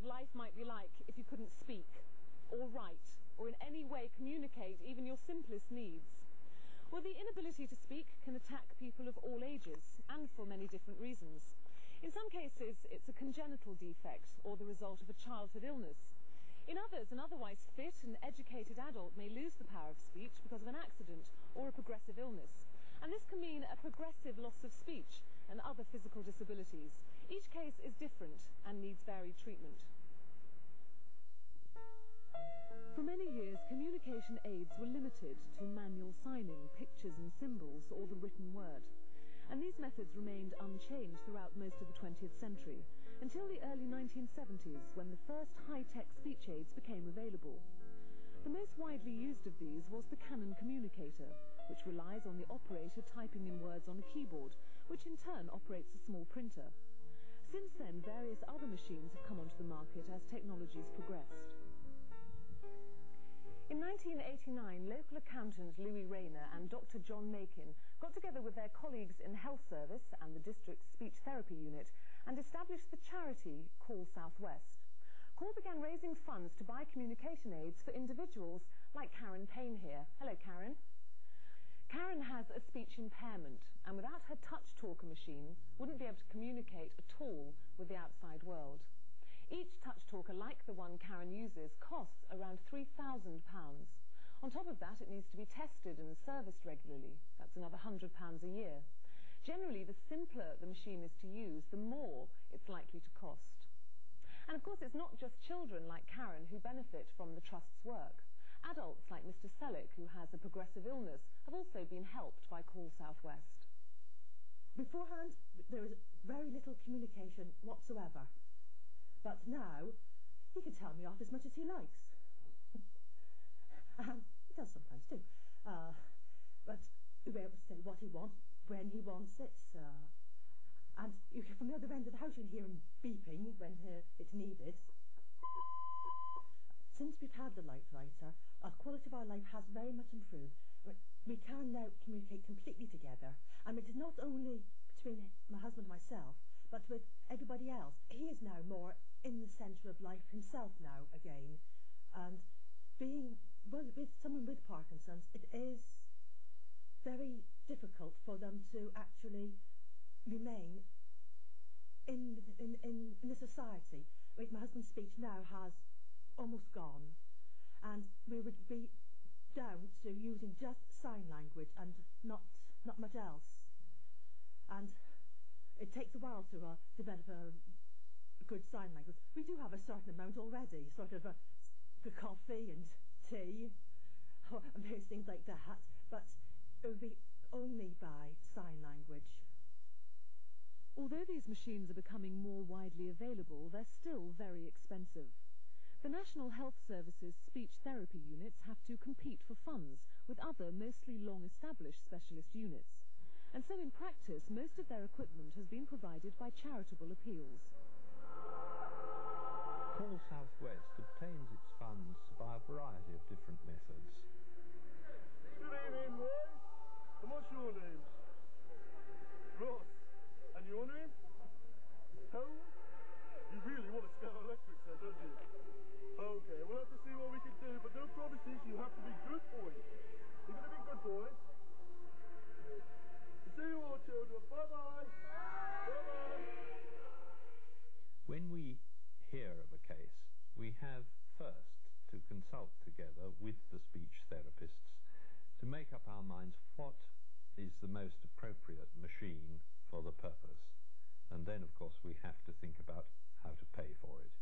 what life might be like if you couldn't speak, or write, or in any way communicate even your simplest needs? Well, the inability to speak can attack people of all ages, and for many different reasons. In some cases, it's a congenital defect, or the result of a childhood illness. In others, an otherwise fit and educated adult may lose the power of speech because of an accident or a progressive illness. And this can mean a progressive loss of speech and other physical disabilities. Each case is different and needs varied treatment. For many years, communication aids were limited to manual signing, pictures and symbols, or the written word. And these methods remained unchanged throughout most of the 20th century, until the early 1970s, when the first high-tech speech aids became available. The most widely used of these was the Canon communicator, which relies on the operator typing in words on a keyboard, which in turn operates a small printer. Since then, various other machines have come onto the market as technologies progressed. In 1989, local accountant Louis Rayner and Dr. John Makin got together with their colleagues in Health Service and the district's speech therapy unit and established the charity Callswhigh.Wmv. Call began raising funds to buy communication aids for individuals like Karen Payne here. Hello, Karen. Karen has a speech impairment and without her touch talker machine wouldn't be able to communicate at all with the outside world. Each touch talker like the one Karen uses costs around £3,000. On top of that, it needs to be tested and serviced regularly. That's another £100 a year. Generally, the simpler the machine is to use, the more it's likely to cost. And of course, it's not just children like Karen who benefit from the Trust's work. Adults like Mr. Selleck, who has a progressive illness, have also been helped by Callswhigh.Wmv. Beforehand, there was very little communication whatsoever. But now, he can tell me off as much as he likes. He does sometimes too. But he'll be able to say what he wants, when he wants it. And you can, from the other end of the house, you can hear him beeping when it's needed. Since we've had the light writer, our quality of our life has very much improved. We can now communicate completely together. And it is not only between my husband and myself, but with everybody else. He is now more in the centre of life himself now again. And being with someone with Parkinson's, it is very difficult for them to actually remain in the society. My husband's speech now has almost gone, and we would be down to using just sign language and not much else. And it takes a while to develop a good sign language. We do have a certain amount already, sort of coffee and tea and various things like that, but it would be only by sign language. Although these machines are becoming more widely available, they're still very expensive. The National Health Service's speech therapy units have to compete for funds with other, mostly long-established specialist units. And so in practice, most of their equipment has been provided by charitable appeals. Callswhigh.Wmv obtains its funds by a variety of different methods. Good evening, boys. And what's your names? Ross. And your name? Helen? You really want to scale electrics then, don't you? Okay, we'll have to see what we can do, but no promises. You have to be good boys. You're going to be good boys. See you all, children. Bye-bye. Bye-bye. When we hear of a case, we have first to consult together with the speech therapists to make up our minds what is the most appropriate machine for the purpose. And then, of course, we have to think about how to pay for it.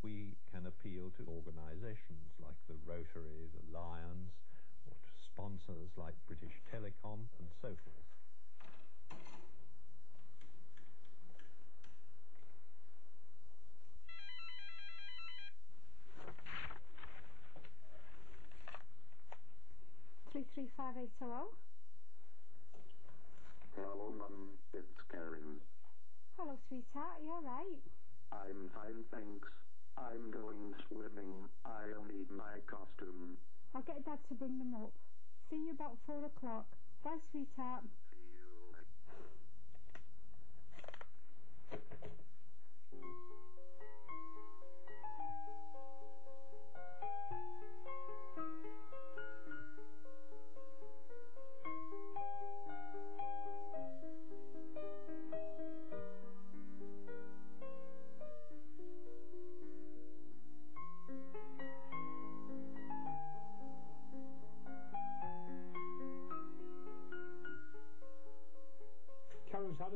We can appeal to organisations like the Rotary, the Lions, or to sponsors like British Telecom and so forth. Hello? Hello, Mum. It's Karen. Hello, sweetheart. You alright? I'm fine, thanks. I'm going swimming. I'll need my costume. I'll get Dad to bring them up. See you about 4 o'clock. Bye, sweetheart. See you later.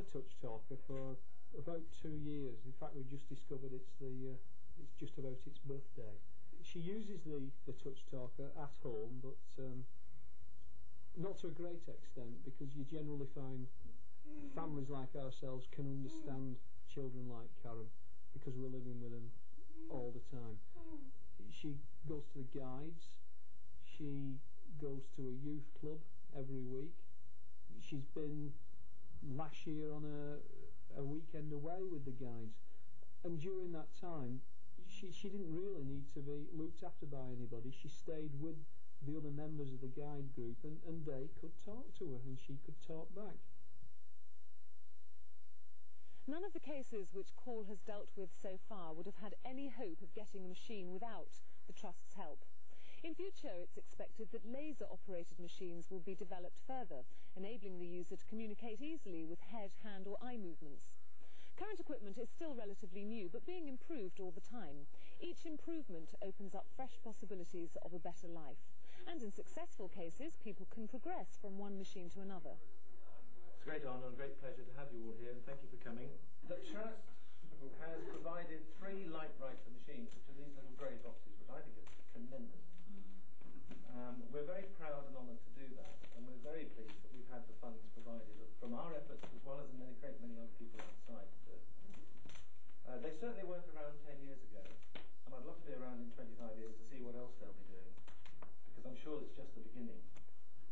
a touch talker for about 2 years. In fact, we just discovered it's just about its birthday. She uses the touch talker at home, but not to a great extent, because you generally find families like ourselves can understand children like Karen because we're living with them all the time. She goes to the guides. She goes to a youth club every week. She's been last year on a weekend away with the guides, and during that time she didn't really need to be looked after by anybody. She stayed with the other members of the guide group, and they could talk to her and she could talk back. None of the cases which Call has dealt with so far would have had any hope of getting the machine without the Trust's help. In future, it's expected that laser-operated machines will be developed further, enabling the user to communicate easily with head, hand or eye movements. Current equipment is still relatively new, but being improved all the time. Each improvement opens up fresh possibilities of a better life. And in successful cases, people can progress from one machine to another. It's a great honour and great pleasure to have you all here, and thank you for coming. The Trust has provided 3 light writer machines, which are these little grey boxes, which I think are tremendous. We're very proud and honoured to do that, and we're very pleased that we've had the funds provided from our efforts as well as a great many other people outside to do it. They certainly weren't around 10 years ago, and I'd love to be around in 25 years to see what else they'll be doing, because I'm sure it's just the beginning.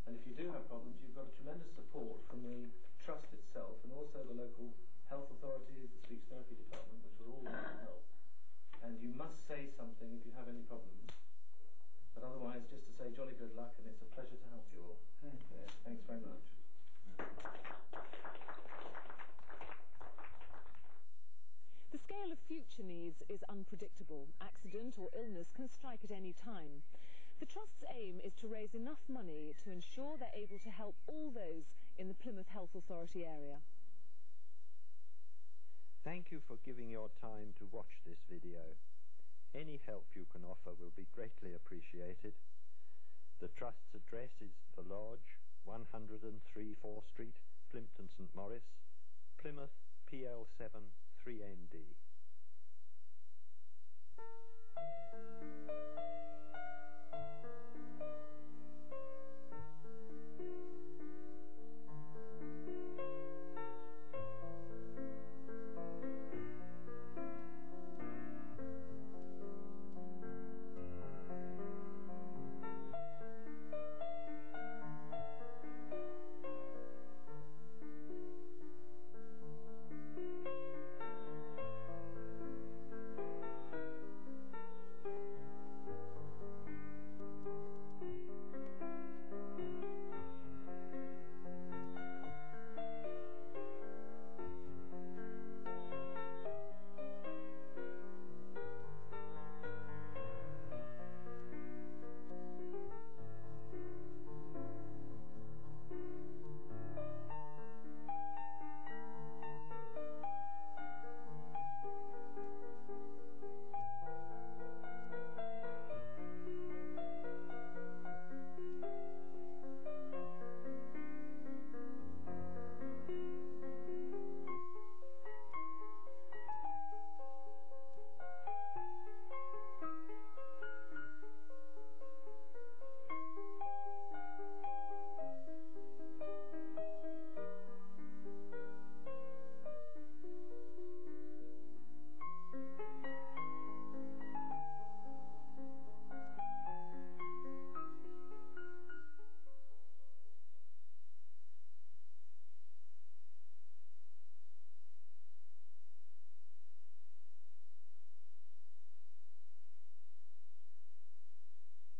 And if you do have problems, you've got a tremendous support from the Trust itself and also the local health authorities, the speech therapy department, which are all there to help. And you must say something if you have any problems. But otherwise, just to say jolly good luck, and it's a pleasure to help you all. Yes, thanks very much. The scale of future needs is unpredictable. Accident or illness can strike at any time. The Trust's aim is to raise enough money to ensure they're able to help all those in the Plymouth Health Authority area. Thank you for giving your time to watch this video. Any help you can offer will be greatly appreciated. The Trust's address is The Lodge, 103 4 Street, Plimpton St Maurice, Plymouth, PL7 3ND.